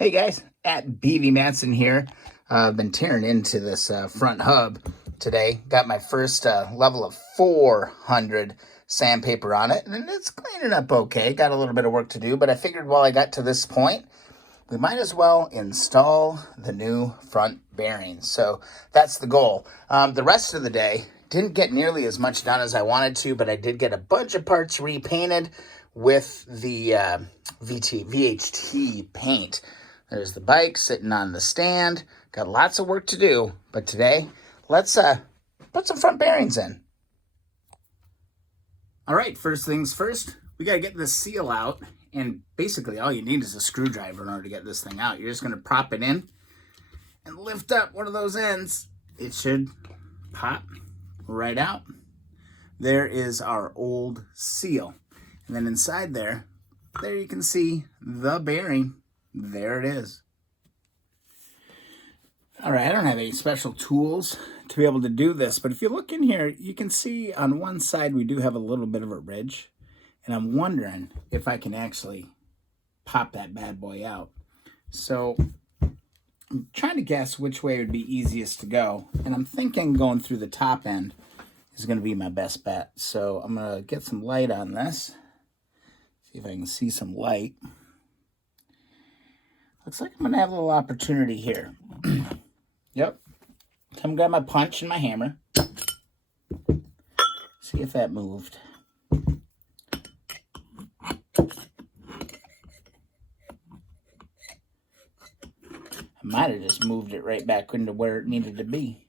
Hey guys, at BV Manson here. I've been tearing into this front hub today. Got my first level of 400 sandpaper on it, and it's cleaning up okay. Got a little bit of work to do, but I figured while I got to this point, we might as well install the new front bearings. So that's the goal. The rest of the day, didn't get nearly as much done as I wanted to, but I did get a bunch of parts repainted with the VHT paint. There's the bike sitting on the stand. Got lots of work to do, but today, let's put some front bearings in. All right, first things first, we got to get this seal out, and basically all you need is a screwdriver in order to get this thing out. You're just going to prop it in and lift up one of those ends. It should pop right out. There is our old seal. And then inside there you can see the bearing. There it is. All right, I don't have any special tools to be able to do this, but if you look in here, you can see on one side we do have a little bit of a ridge, and I'm wondering if I can actually pop that bad boy out. So I'm trying to guess which way would be easiest to go, and I'm thinking going through the top end is going to be my best bet. So I'm going to get some light on this, see if I can see some light. Looks like I'm going to have a little opportunity here. Yep. Come grab my punch and my hammer. See if that moved. I might have just moved it right back into where it needed to be.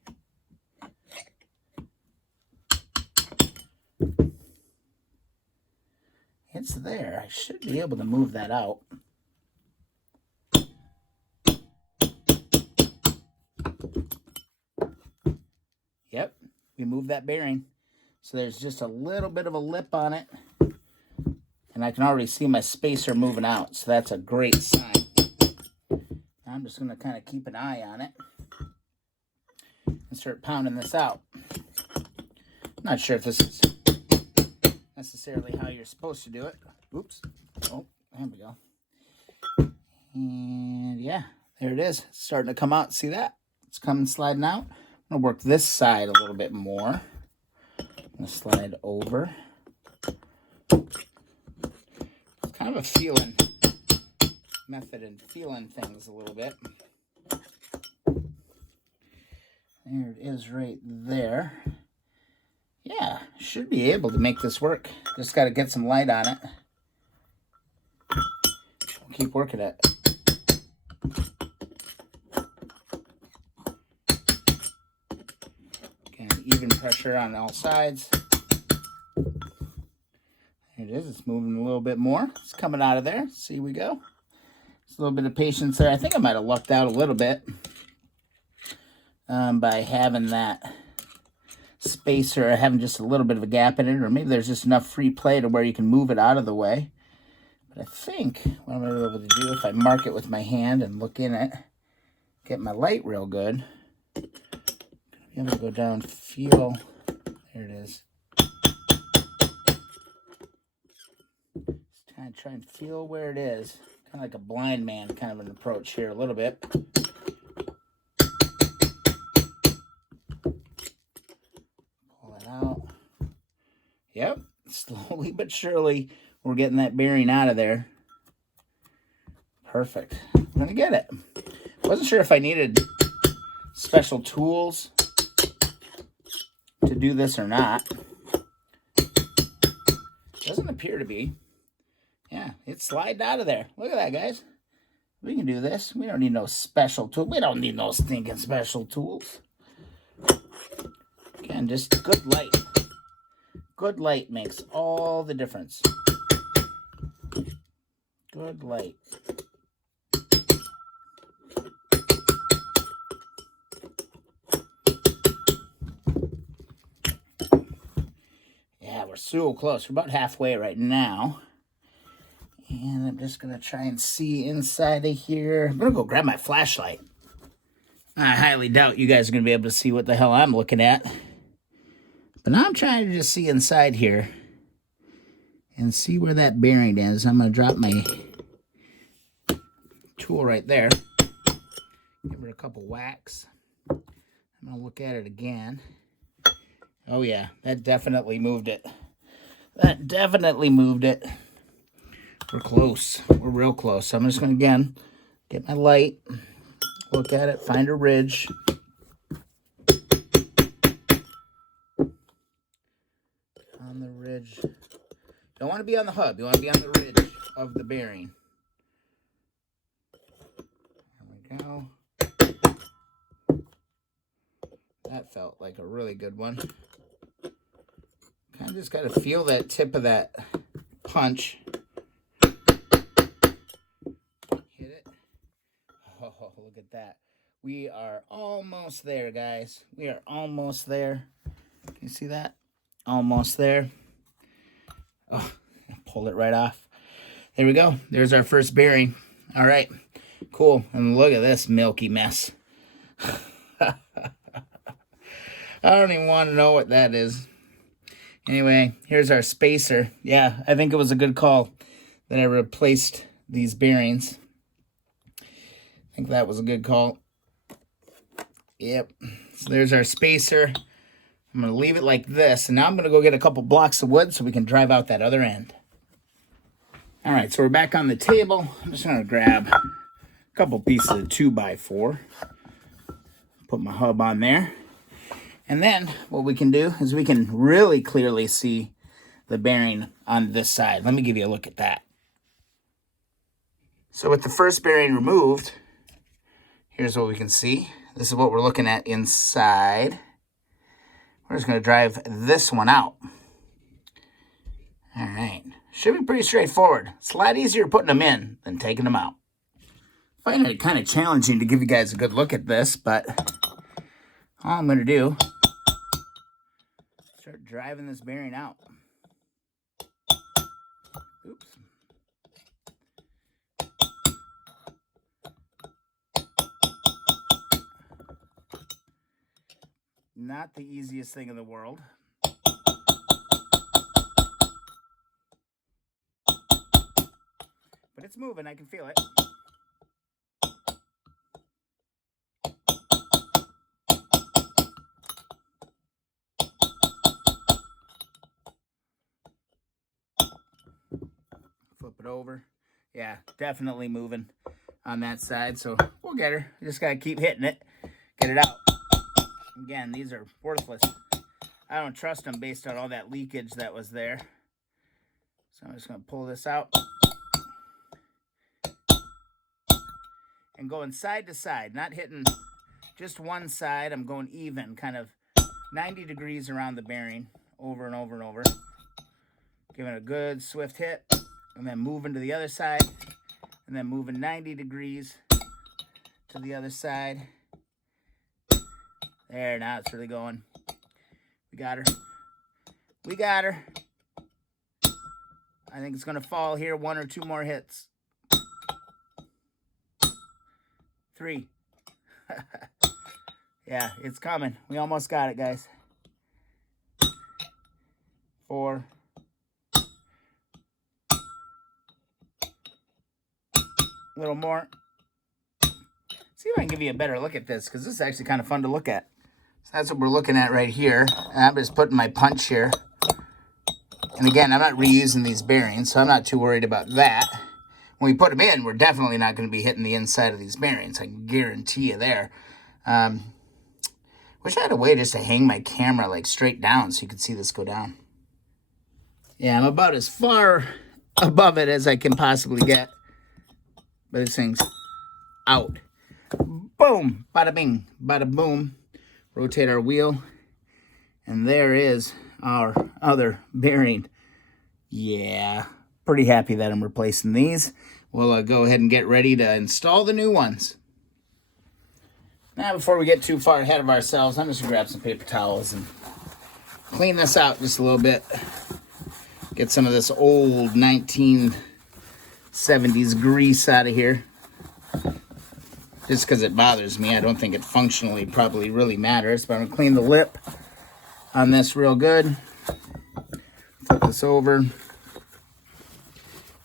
It's there. I should be able to move that out. Yep, we moved that bearing. So there's just a little bit of a lip on it. And I can already see my spacer moving out. So that's a great sign. I'm just going to kind of keep an eye on it and start pounding this out. Not sure if this is necessarily how you're supposed to do it. Oops. Oh, there we go. And yeah, there it is. It's starting to come out. See that? It's coming sliding out. I'm going to work this side a little bit more. I'm going to slide over. It's kind of a feeling method and feeling things a little bit. There it is right there. Yeah, should be able to make this work. Just got to get some light on it. I'll keep working it. Again, even pressure on all sides. There it is. It's moving a little bit more. It's coming out of there. See, we go. Just a little bit of patience there. I think I might have lucked out a little bit by having that spacer, having just a little bit of a gap in it, or maybe there's just enough free play to where you can move it out of the way. But I think what I'm going to be able to do, if I mark it with my hand and look in it, get my light real good, be able to go down, feel, there it is. Just kind of try and feel where it is. Kind of like a blind man kind of an approach here a little bit. Pull it out. Yep, slowly but surely we're getting that bearing out of there. Perfect. I'm going to get it. Wasn't sure if I needed special tools to do this or not. Doesn't appear to be. Yeah, it's sliding out of there. Look at that, guys. We can do this. We don't need no special tool. We don't need no stinking special tools. Again, just good light. Good light makes all the difference. Good light. Yeah, we're so close. We're about halfway right now. And I'm just going to try and see inside of here. I'm going to go grab my flashlight. I highly doubt you guys are going to be able to see what the hell I'm looking at. But now I'm trying to just see inside here and see where that bearing is. I'm going to drop my tool right there. Give it a couple whacks. I'm going to look at it again. Oh, yeah, that definitely moved it. That definitely moved it. We're close. We're real close. So I'm just going to, again, get my light, look at it, find a ridge. On the ridge. Don't want to be on the hub. You want to be on the ridge of the bearing. There we go. That felt like a really good one. Kind of just got to feel that tip of that punch. Hit it. Oh, look at that. We are almost there, guys. We are almost there. Can you see that? Almost there. Oh, pulled it right off. There we go. There's our first bearing. All right, cool. And look at this milky mess. I don't even want to know what that is. Anyway, here's our spacer. Yeah, I think it was a good call that I replaced these bearings. I think that was a good call. Yep. So there's our spacer. I'm going to leave it like this. And now I'm going to go get a couple blocks of wood so we can drive out that other end. All right, so we're back on the table. I'm just going to grab a couple pieces of 2x4. Put my hub on there. And then what we can do is we can really clearly see the bearing on this side. Let me give you a look at that. So with the first bearing removed, here's what we can see. This is what we're looking at inside. We're just going to drive this one out. All right. Should be pretty straightforward. It's a lot easier putting them in than taking them out. I find it kind of challenging to give you guys a good look at this, but all I'm going to do is start driving this bearing out. Oops. Not the easiest thing in the world. But it's moving, I can feel it. Flip it over. Yeah, definitely moving on that side, so we'll get her. Just gotta keep hitting it, get it out. Again, these are worthless. I don't trust them based on all that leakage that was there. So I'm just gonna pull this out. And going side to side, not hitting just one side. I'm going even, kind of 90 degrees around the bearing, over and over and over. Giving it a good swift hit, and then moving to the other side, and then moving 90 degrees to the other side. There, now it's really going. We got her. We got her. I think it's going to fall here. 1 or 2 more hits. 3. Yeah, it's coming. We almost got it, guys. 4. A little more. See if I can give you a better look at this, because this is actually kind of fun to look at. So that's what we're looking at right here. And I'm just putting my punch here. And again, I'm not reusing these bearings, so I'm not too worried about that. When we put them in, we're definitely not going to be hitting the inside of these bearings. I can guarantee you there. Wish I had a way just to hang my camera like straight down so you could see this go down. Yeah, I'm about as far above it as I can possibly get. But this thing's out. Boom, bada bing, bada boom. Rotate our wheel. And there is our other bearing. Yeah, pretty happy that I'm replacing these. We'll go ahead and get ready to install the new ones. Now, before we get too far ahead of ourselves, I'm just going to grab some paper towels and clean this out just a little bit. Get some of this old 1970s grease out of here. Just because it bothers me. I don't think it functionally probably really matters. But I'm going to clean the lip on this real good. Flip this over.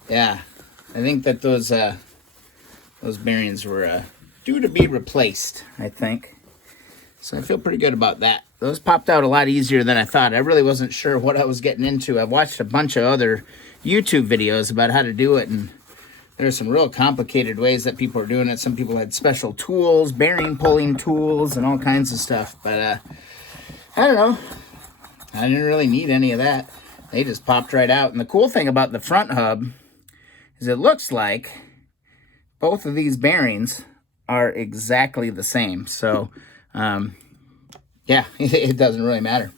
Yeah, I think that those those bearings were due to be replaced, I think. So I feel pretty good about that. Those popped out a lot easier than I thought. I really wasn't sure what I was getting into. I've watched a bunch of other YouTube videos about how to do it, and there's some real complicated ways that people are doing it. Some people had special tools, bearing pulling tools, and all kinds of stuff. But I don't know. I didn't really need any of that. They just popped right out. And the cool thing about the front hub is it looks like both of these bearings are exactly the same. So, yeah, it doesn't really matter.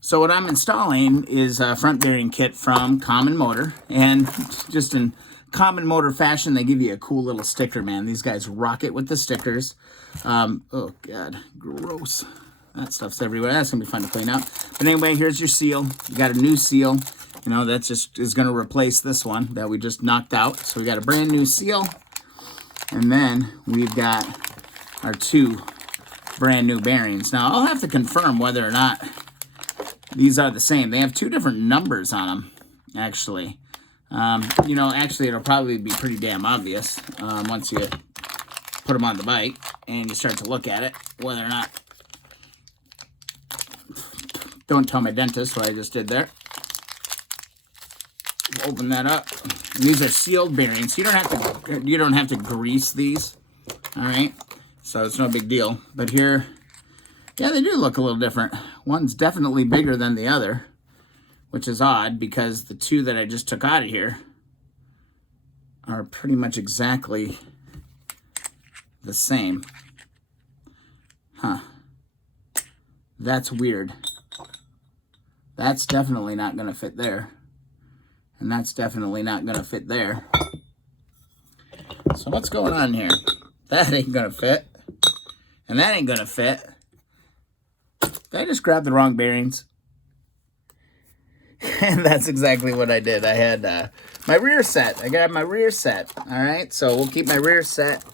So what I'm installing is a front bearing kit from Common Motor. And just in Common Motor fashion, they give you a cool little sticker, man. These guys rock it with the stickers. Oh, God, gross. That stuff's everywhere. That's going to be fun to clean up. But anyway, here's your seal. You got a new seal. You know, that just is going to replace this one that we just knocked out. So we got a brand new seal. And then we've got our two brand new bearings. Now, I'll have to confirm whether or not these are the same. They have two different numbers on them, actually. You know, actually, it'll probably be pretty damn obvious once you put them on the bike and you start to look at it, whether or not. Don't tell my dentist what I just did there. Open that up. And these are sealed bearings. You don't have to grease these. All right. So it's no big deal. But here, yeah, they do look a little different. One's definitely bigger than the other, which is odd because the two that I just took out of here are pretty much exactly the same. Huh. That's weird. That's definitely not going to fit there. And that's definitely not going to fit there. So what's going on here? That ain't going to fit. And that ain't going to fit. Did I just grab the wrong bearings? And that's exactly what I did. I had my rear set. I grabbed my rear set. All right, so we'll keep my rear set.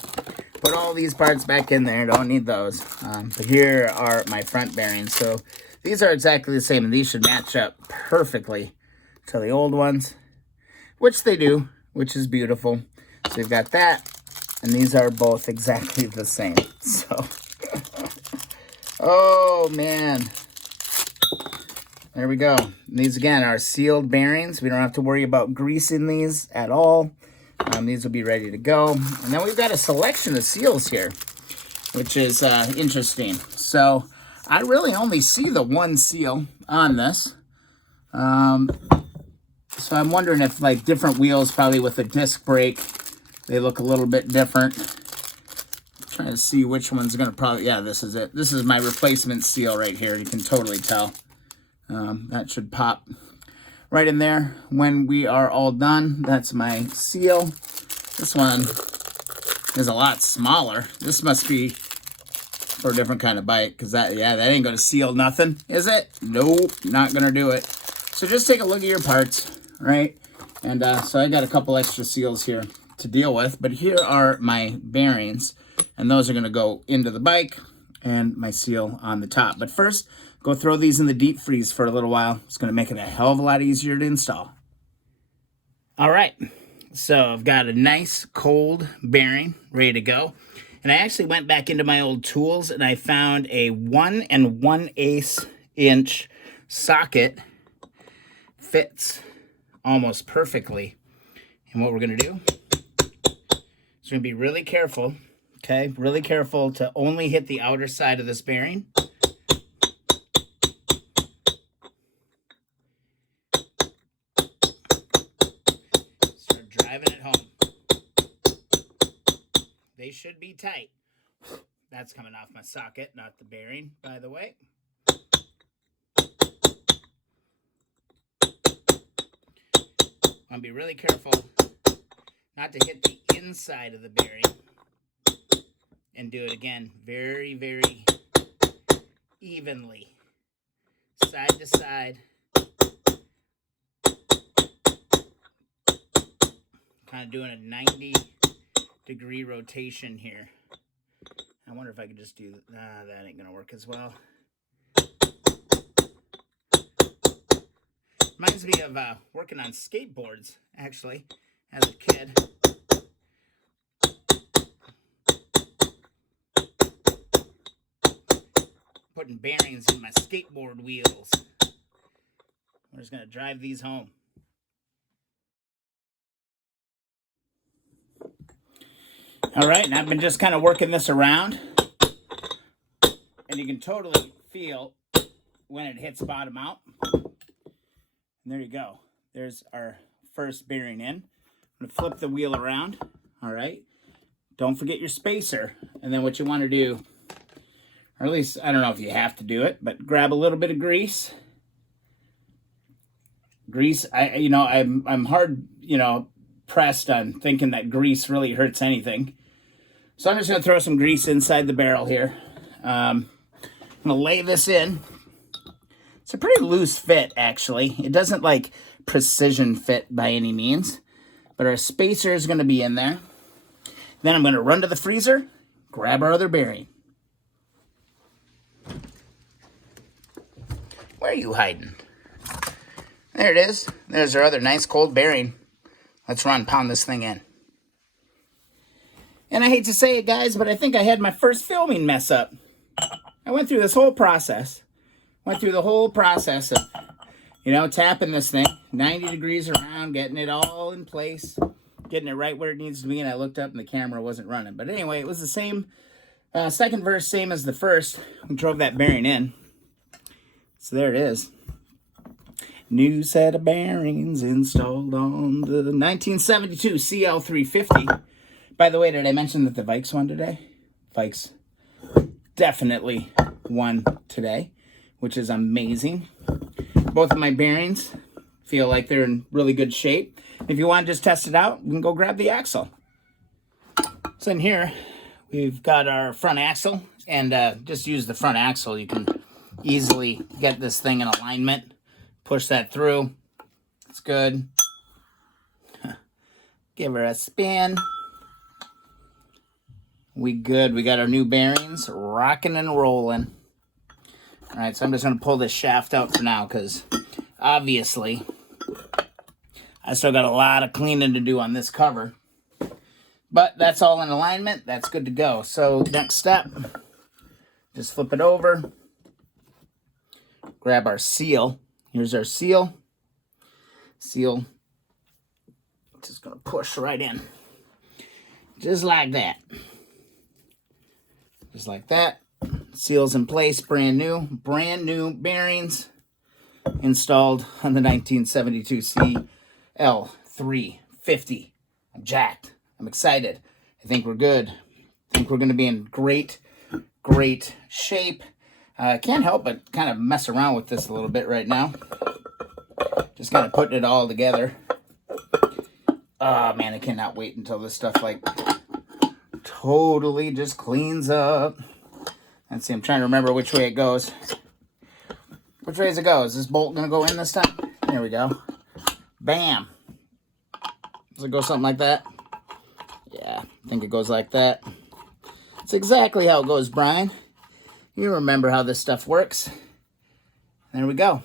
Put all these parts back in there. Don't need those. But here are my front bearings. So these are exactly the same, and these should match up perfectly to the old ones, which they do, which is beautiful. So you've got that, and these are both exactly the same. So, oh man, there we go. These again are sealed bearings. We don't have to worry about greasing these at all. These will be ready to go. And then we've got a selection of seals here, which is interesting. So I really only see the one seal on this. So I'm wondering if like different wheels, probably with a disc brake, they look a little bit different. I'm trying to see which one's going to probably, yeah, this is it. This is my replacement seal right here. You can totally tell. That should pop right in there when we are all done. That's my seal. This one is a lot smaller. This must be for a different kind of bike, because that, yeah, that ain't going to seal nothing, is it? Nope, not going to do it. So just take a look at your parts, right? And so I got a couple extra seals here to deal with, but here are my bearings, and those are going to go into the bike and my seal on the top. But first, go throw these in the deep freeze for a little while. It's going to make it a hell of a lot easier to install. All right, so I've got a nice cold bearing ready to go. And I actually went back into my old tools and I found a 1 1/8 inch socket. Fits almost perfectly. And what we're going to do is we're going to be really careful, okay? Really careful to only hit the outer side of this bearing. Start driving it home. They should be tight. That's coming off my socket, not the bearing, by the way. I'm going to be really careful not to hit the inside of the bearing, and do it again very, very evenly, side to side. Kind of doing a 90-degree rotation here. I wonder if I could just do, that ain't going to work as well. Reminds me of working on skateboards, actually. as a kid. Putting bearings in my skateboard wheels. We're just going to drive these home. All right, and I've been just kind of working this around. And you can totally feel when it hits bottom out. And there you go. There's our first bearing in. I'm going to flip the wheel around. All right. Don't forget your spacer. And then what you want to do, or at least I don't know if you have to do it, but grab a little bit of grease. Grease, I'm hard, pressed on thinking that grease really hurts anything. So I'm just going to throw some grease inside the barrel here. I'm going to lay this in. It's a pretty loose fit, actually. It doesn't, precision fit by any means. But our spacer is going to be in there. Then I'm going to run to the freezer, grab our other bearing. Where are you hiding? There it is. There's our other nice cold bearing. Let's run, pound this thing in. And I hate to say it, guys, but I think I had my first filming mess up. I went through this whole process. Went through the whole process of, tapping this thing 90 degrees around, getting it all in place, getting it right where it needs to be, and I looked up and the camera wasn't running. But anyway, it was the same, second verse, same as the first. We drove that bearing in. So there it is. New set of bearings installed on the 1972 CL350. By the way, did I mention that the Vikes won today? Vikes definitely won today, which is amazing. Both of my bearings feel like they're in really good shape. If you want to just test it out, we can go grab the axle. So in here, we've got our front axle, and just use the front axle. You can easily get this thing in alignment. Push that through. It's good. Give her a spin. We good. We got our new bearings rocking and rolling. All right, so I'm just going to pull this shaft out for now because obviously I still got a lot of cleaning to do on this cover. But that's all in alignment. That's good to go. So next step, just flip it over. Grab our seal. Here's our seal. Seal. Just going to push right in. Just like that. Just like that. Seal's in place, brand new bearings installed on the 1972 CL350. I'm jacked. I'm excited. I think we're good. I think we're going to be in great shape. I can't help but kind of mess around with this a little bit right now. Just kind of putting it all together. Oh, man, I cannot wait until this stuff, totally just cleans up. Let's see, I'm trying to remember which way it goes. Which way does it go? Is this bolt going to go in this time? There we go. Bam. Does it go something like that? Yeah, I think it goes like that. It's exactly how it goes, Brian. You remember how this stuff works. There we go.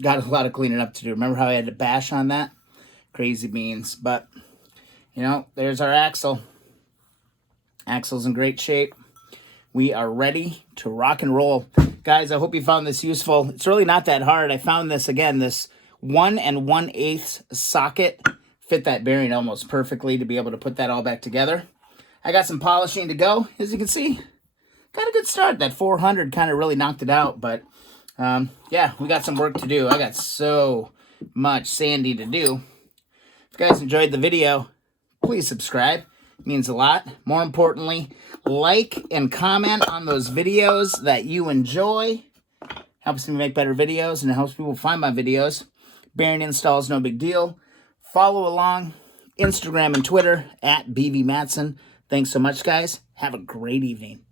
Got a lot of cleaning up to do. Remember how I had to bash on that? Crazy beans. But, there's our axle. Axle's in great shape. We are ready to rock and roll. Guys, I hope you found this useful. It's really not that hard. I found this, again, this 1 1/8 socket fit that bearing almost perfectly to be able to put that all back together. I got some polishing to go, as you can see. Got a good start. That 400 kind of really knocked it out, but yeah, we got some work to do. I got so much sandy to do. If you guys enjoyed the video, please subscribe. It means a lot. More importantly, like and comment on those videos that you enjoy. Helps me make better videos, and it helps people find my videos. Bearing installs, no big deal. Follow along, Instagram and Twitter, @BVMatson. Thanks so much, guys. Have a great evening.